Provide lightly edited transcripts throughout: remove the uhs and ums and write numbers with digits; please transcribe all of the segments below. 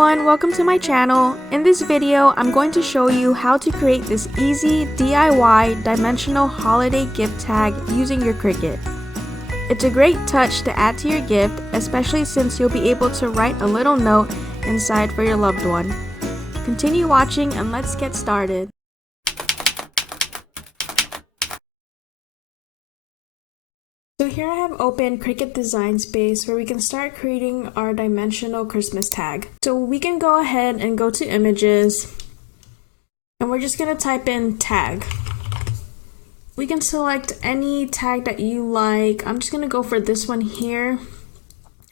everyone, welcome to my channel. In this video, I'm going to show you how to create this easy DIY dimensional holiday gift tag using your Cricut. It's a great touch to add to your gift, especially since you'll be able to write a little note inside for your loved one. Continue watching and let's get started. So here I have opened Cricut Design Space where we can start creating our dimensional Christmas tag. So we can go ahead and go to images and we're just going to type in tag. We can select any tag that you like. I'm just going to go for this one here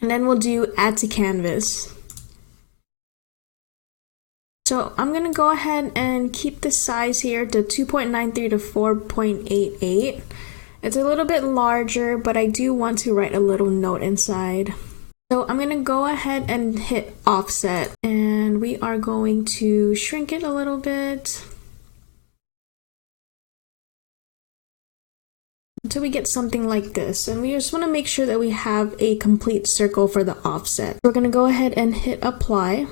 and then we'll do add to canvas. So I'm going to go ahead and keep the size here to 2.93 to 4.88. It's a little bit larger, but I do want to write a little note inside. So I'm going to go ahead and hit offset, and we are going to shrink it a little bit until we get something like this. And we just want to make sure that we have a complete circle for the offset. We're going to go ahead and hit apply.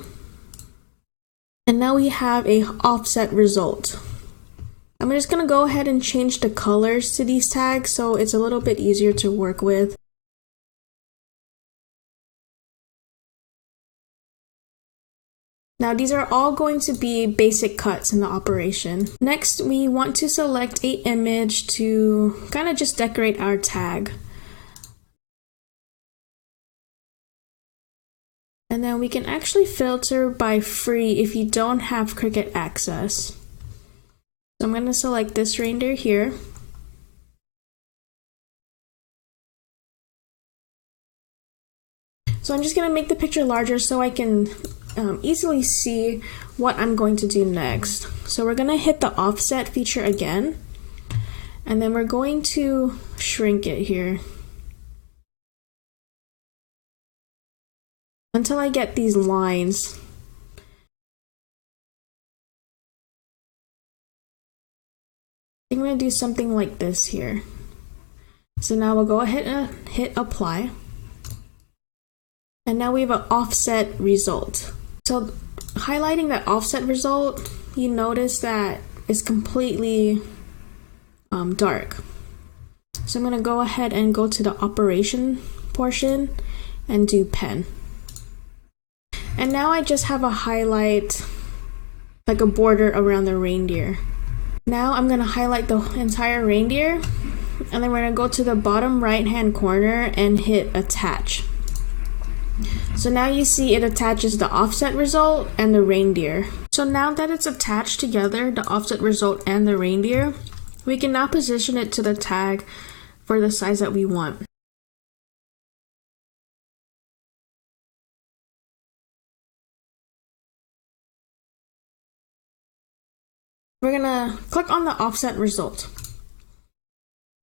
And now we have a offset result. I'm just going to go ahead and change the colors to these tags so it's a little bit easier to work with. Now these are all going to be basic cuts in the operation. Next, we want to select an image to kind of just decorate our tag. And then we can actually filter by free if you don't have Cricut access. So I'm going to select this reindeer here. So I'm just going to make the picture larger so I can easily see what I'm going to do next. So we're going to hit the offset feature again, and then we're going to shrink it here until I get these lines. I'm going to do something like this here. So now we'll go ahead and hit apply. And now we have an offset result. So highlighting that offset result, you notice that it's completely dark. So I'm going to go ahead and go to the operation portion and do pen. And now I just have a highlight, like a border around the reindeer. Now I'm going to highlight the entire reindeer, and then we're going to go to the bottom right hand corner and hit attach. So now you see it attaches the offset result and the reindeer. So now that it's attached together, the offset result and the reindeer, we can now position it to the tag for the size that we want. We're gonna click on the offset result.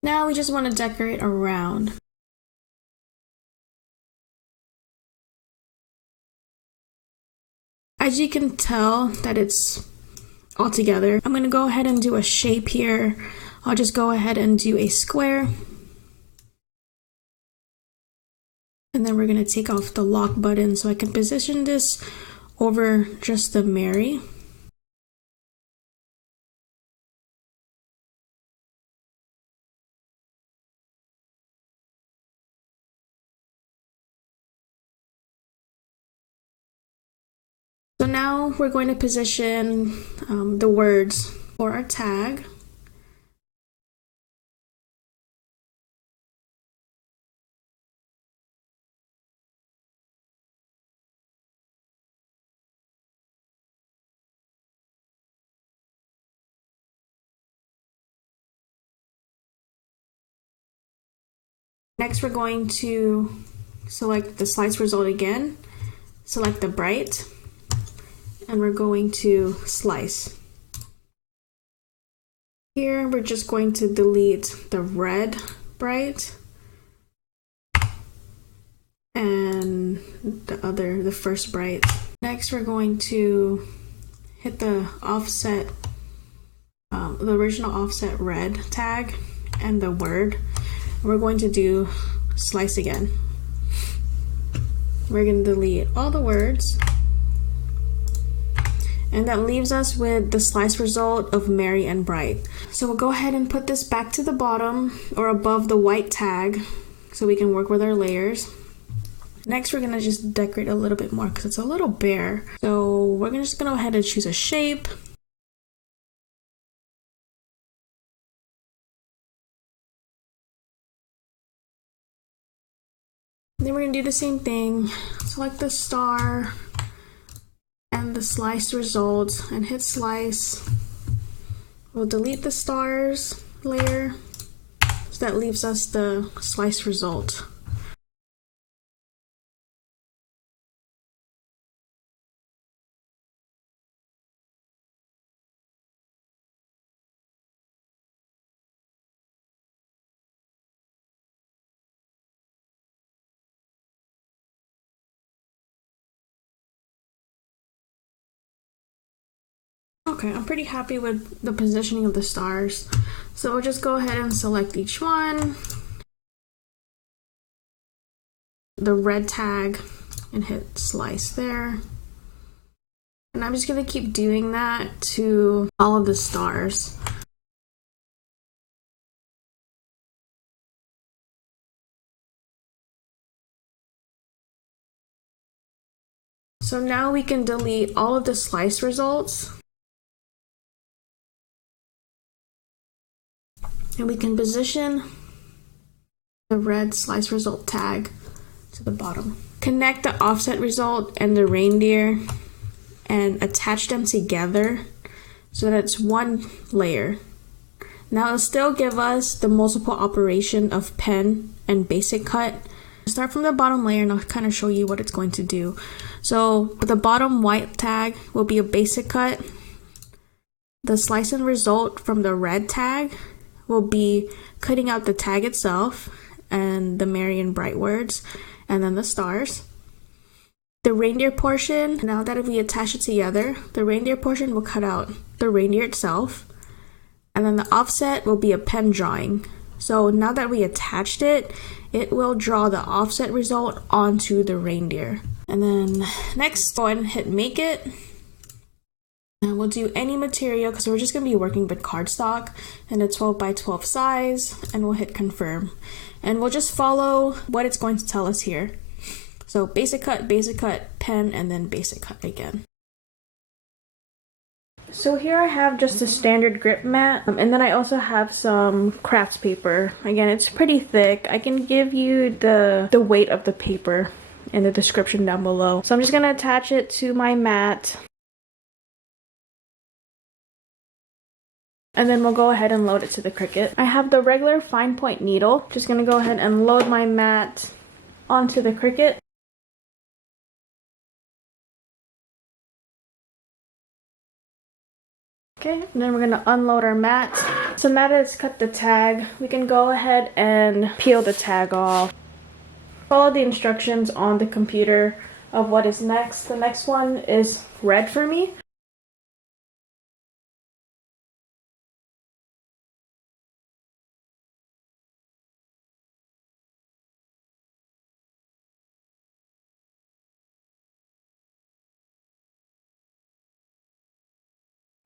Now we just want to decorate around. As you can tell that it's all together, I'm gonna go ahead and do a shape here. I'll just go ahead and do a square. And then we're gonna take off the lock button so I can position this over just the Mary. So now we're going to position the words for our tag. Next, we're going to select the slice result again, select the bright, and we're going to slice. Here we're just going to delete the red bright and the first bright. Next we're going to hit the offset, the original offset red tag and the word. We're going to do slice again. We're going to delete all the words And that leaves us with the slice result of merry and bright. So we'll go ahead and put this back to the bottom or above the white tag so we can work with our layers. Next, we're gonna just decorate a little bit more because it's a little bare. So we're just gonna go ahead and choose a shape. Then we're gonna do the same thing. Select the star and the slice result and hit slice. We'll delete the stars layer. So that leaves us the slice result. Okay, I'm pretty happy with the positioning of the stars. So we'll just go ahead and select each one. The red tag and hit slice there. And I'm just gonna keep doing that to all of the stars. So now we can delete all of the slice results. And we can position the red slice result tag to the bottom. Connect the offset result and the reindeer and attach them together so that it's one layer. Now it'll still give us the multiple operation of pen and basic cut. Start from the bottom layer and I'll kind of show you what it's going to do. So the bottom white tag will be a basic cut. The slice and result from the red tag will be cutting out the tag itself and the merry and bright words and then the stars. The reindeer portion, now that if we attach it together, the reindeer portion will cut out the reindeer itself and then the offset will be a pen drawing. So now that we attached it, it will draw the offset result onto the reindeer. And then next, go ahead and hit make it. And we'll do any material because we're just going to be working with cardstock in a 12 by 12 size, and we'll hit confirm. And we'll just follow what it's going to tell us here. So basic cut, pen, and then basic cut again. So here I have just a standard grip mat, and then I also have some Kraft paper. Again, it's pretty thick. I can give you the weight of the paper in the description down below. So I'm just going to attach it to my mat. And then we'll go ahead and load it to the Cricut. I have the regular fine point needle. Just gonna go ahead and load my mat onto the Cricut. Okay, and then we're gonna unload our mat. So now that it's cut the tag, we can go ahead and peel the tag off. Follow the instructions on the computer of what is next. The next one is red for me.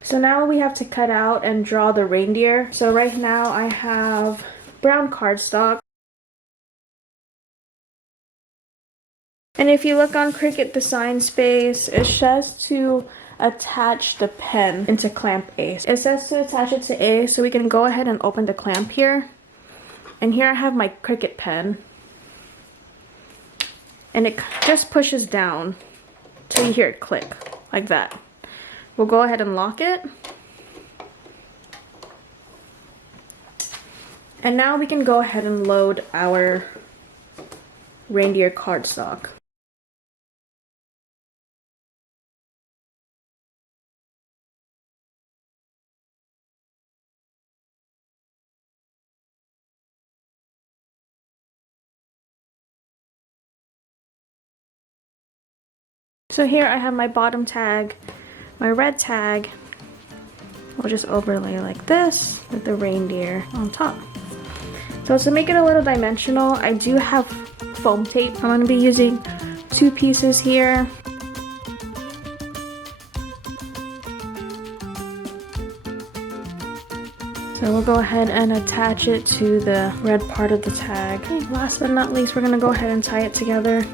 So now we have to cut out and draw the reindeer. So right now I have brown cardstock. And if you look on Cricut Design Space, it says to attach the pen into clamp A. It says to attach it to A, so we can go ahead and open the clamp here. And here I have my Cricut pen. And it just pushes down till you hear it click, like that. We'll go ahead and lock it. And now we can go ahead and load our reindeer cardstock. So here I have my bottom tag, my red tag. We'll just overlay like this with the reindeer on top. So to make it a little dimensional, I do have foam tape. I'm going to be using 2 pieces here. So we'll go ahead and attach it to the red part of the tag. Okay, last but not least, we're gonna go ahead and tie it together.